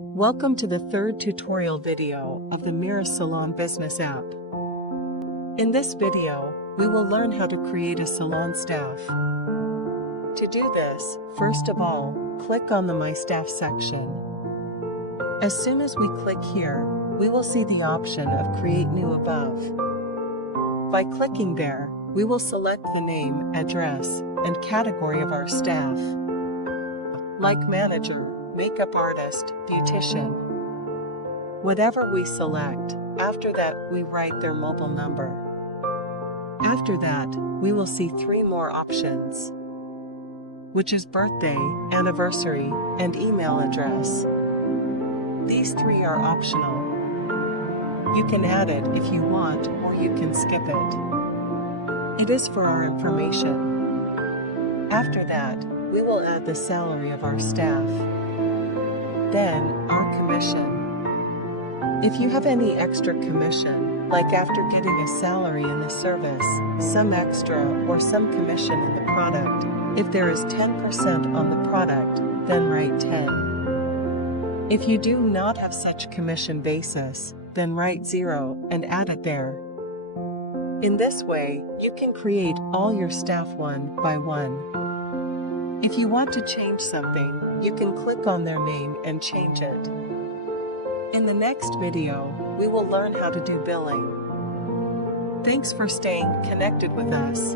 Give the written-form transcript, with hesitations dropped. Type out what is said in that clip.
Welcome to the third tutorial video of the MERASALON business app. In this video, we will learn how to create a salon staff. To do this, first of all, click on the My Staff section. As soon as we click here, we will see the option of Create New above. By clicking there, we will select the name, address, and category of our staff, like manager, makeup artist, beautician. Whatever we select, after that we write their mobile number. After that, we will see three more options, which is birthday, anniversary, and email address. These three are optional. You can add it if you want, or you can skip it. It is for our information. After that, we will add the salary of our staff. Then, our commission. If you have any extra commission, like after getting a salary in a service, some extra or some commission in the product, if there is 10% on the product, then write 10. If you do not have such commission basis, then write 0 and add it there. In this way, you can create all your staff one by one. If you want to change something, you can click on their name and change it. In the next video, we will learn how to do billing. Thanks for staying connected with us.